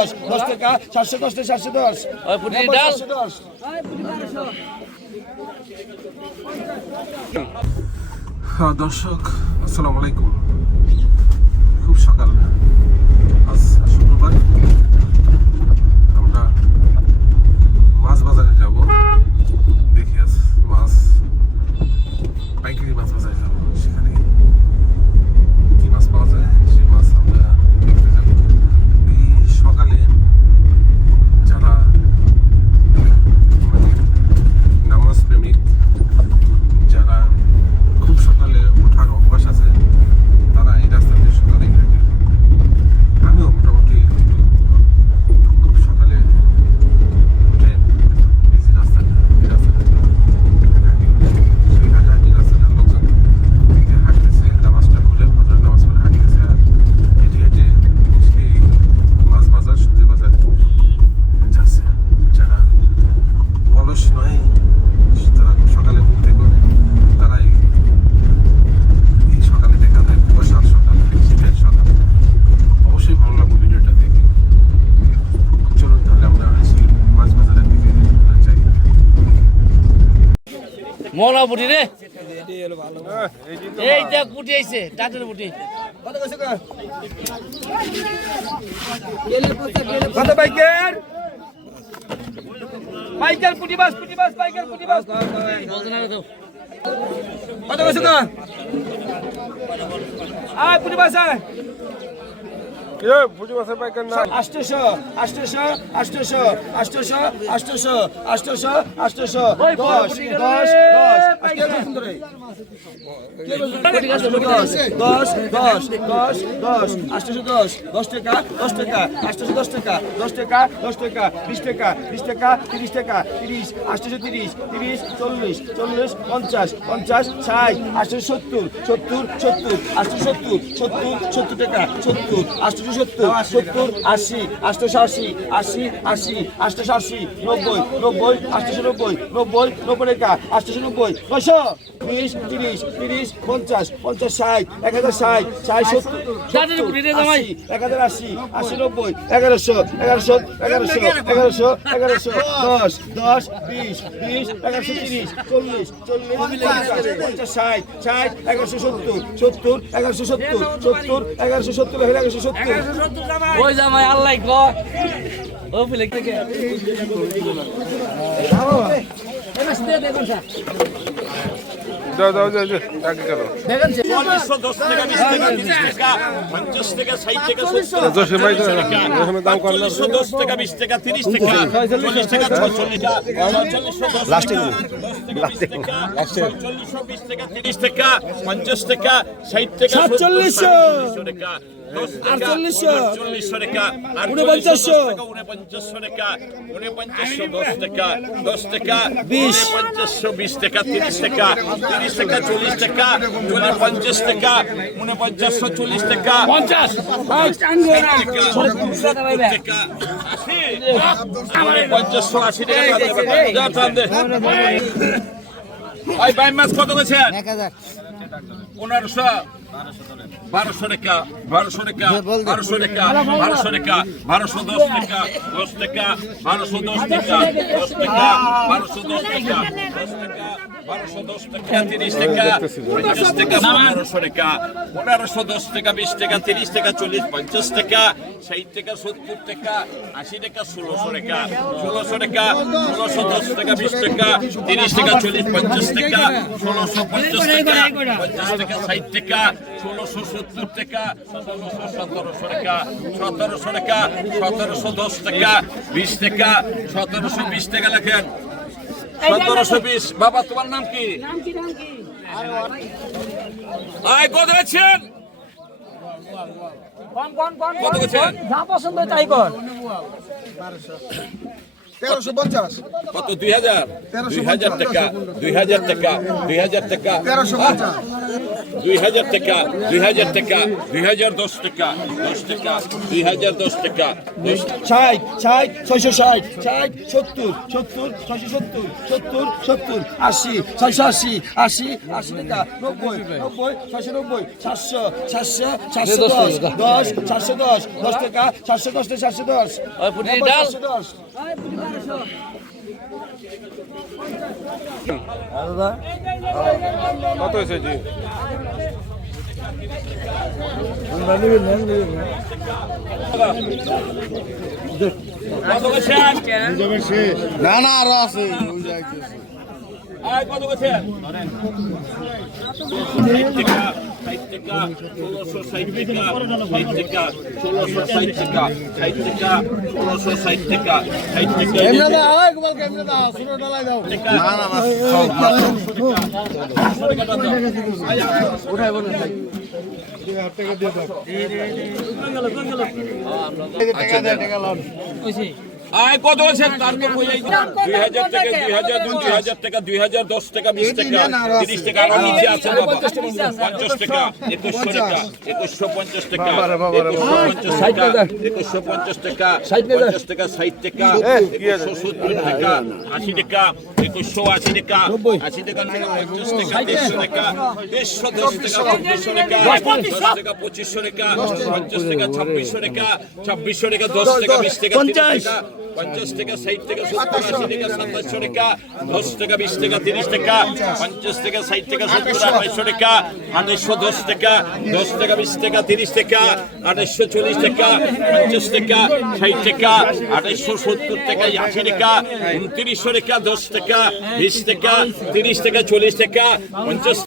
10 টাকা 710 710 ওই পুটি ডাল 710 দর্শক আসসালামু আলাইকুম। খুব সকাল, আজ শুক্রবার। আমরা মাছ বাজারে যাব, দেখি আজ মাছ পাইকারি মাছ বাজারে যাব, সেখানে কি মাছ পাওয়া যায় সেই মাছ আমরা দেখতে যাব। এই সকালে যারা মানে নামাজ প্রেমিক, যারা খুব সকালে ওঠার অভ্যাস আছে, তারা এই রাস্তা দিয়ে সকালেই থাকে। আমিও মোটামুটি খুব সকালে উঠে এই যে রাস্তাটা, এই রাস্তাটা সেই হাঁটাহাঁটি রাস্তাটা লোকজন দিকে হাঁটতেছে, নামাজটা খুলে ফজর নামাজ পড়ে হাঁটতেছে আর হেঁটে হেঁটে সেই মাছ বাজার সবজি বাজার যাচ্ছে। যারা অলস নয়, তারা খুব সকালে ঘুম থেকে ওঠে, তারাই এই সকালে দেখা যায় কুয়াশার সকাল, শীতের সকাল। অবশ্যই ভালো লাগবে ভিডিওটা দেখে। চলুন তাহলে আমরা সেই মাছ বাজারের দিকে যাই। মোলা পুটি রে এই দেখ পুটি আইছে টাটের পুটি কত কইছো কা কত পাইকার পাইকার পুটি বাস পাইকার পুটি বাস বলতে না তো কত কইছো কা আয় পুটি বাস আয় পুঁটি মাছের পাইকার না 800 800 800 800 800 800 800 10 10 10 আজকে কত সুন্দর রে 10 10 10 10 810 10 টাকা 10 টাকা 810 টাকা 10 টাকা 10 টাকা 20 টাকা 20 টাকা 30 টাকা 30 830 30 40 40 50 50 60 870 70 70 870 70 70 টাকা 70 870 70 80 880 80 80 880 90 90 890 90 90 টাকা 890 900 20 30 30 50 50 60 1060 60 টাটের পুটি রে জামাই 1080 80 90 1100 1100 1100 1100 10 10 20 20 1130 40 40 50 60 60 1170 70 1170 70 1170 1170 ওই জামাই আল্লাহ ক ও ফিলে থেকে যাও যাও যাও আগে চলো। 10 টাকা 20 টাকা 30 টাকা 50 টাকা 60 টাকা 70 জোশে ভাই দাম কর না। 10 টাকা 20 টাকা 30 টাকা 40 টাকা 46 টাকা 46 লাস্টে 10 টাকা 20 টাকা 30 টাকা 50 টাকা 60 টাকা 47 টাকা 48 টাকা 49 টাকা 10 টাকা 10 টাকা 20 টাকা 30 টাকা 30 টাকা 40 টাকা 50 টাকা 49 টাকা 50 টাকা 80 ভাই ভাই মাছ কত করেছেন 1500 1200 টাকা 1200 টাকা 1200 টাকা 1200 টাকা 1210 টাকা 10 টাকা 1210 টাকা 10 টাকা 1210 টাকা 10 টাকা 1210 টাকা 30 টাকা 50 টাকা 1500 টাকা 1510 টাকা 20 টাকা 30 টাকা 40 50 টাকা 60 টাকা 70 টাকা 80 টাকা 1600 টাকা 1600 টাকা 1610 টাকা 20 টাকা 30 টাকা 40 50 টাকা 1650 টাকা 50 টাকা 60 টাকা 1670 টাকা 1700 টাকা 1700 টাকা 1710 টাকা 20 টাকা 1720 টাকা লেখেন 1720 বাবা তোমার নাম কি আয় কত আছেন কত আছেন যা পছন্দ তাই কর 1350 কত 2000 2000 টাকা 2000 টাকা 2000 টাকা 1350 2000 টাকা 2000 টাকা 2010 টাকা 10 টাকা 2010 টাকা 60 660 60 70 70 670 70 70 80 680 80 80 টাকা 90 90 690 700 700 710 10 410 10 টাকা 410 410 ওই পুটি ডাল 410 কত হয়েছে জি কত বলছেন না না আরো আছে আয় কত বলছেন 60 টাকা 60 টাকা 1660 টাকা 60 টাকা 1660 টাকা 60 টাকা 1660 টাকা 60 টাকা এমনে দাও ওই গোপাল কেমনে দাও ছোট ডালাই দাও না না উঠাই বলেন আয় কত আছে তার তো কইলাই 2000 টাকা 2000 টাকা 2010 টাকা 20 টাকা 30 টাকা আর নিচে আছে বাবা 50 টাকা 2100 টাকা 2150 টাকা 2150 টাকা 2150 টাকা 50 টাকা 60 টাকা 170 টাকা 80 টাকা 2180 টাকা 80 টাকা 50 টাকা 150 টাকা 110 টাকা 2500 টাকা 10 টাকা 2500 টাকা 50 টাকা 2600 টাকা 2600 টাকা 10 টাকা 20 টাকা 30 টাকা 50 টাকা 60 টাকা 70 80 টাকা 2700 টাকা 10 টাকা 20 টাকা 30 টাকা 50 টাকা 60 টাকা 70 2800 টাকা 2810 টাকা 10 টাকা 20 টাকা 30 টাকা 2840 টাকা 50 টাকা 60 টাকা 2870 টাকা 80 টাকা 2900 টাকা 10 টাকা 20 টাকা 30 টাকা 40 টাকা 50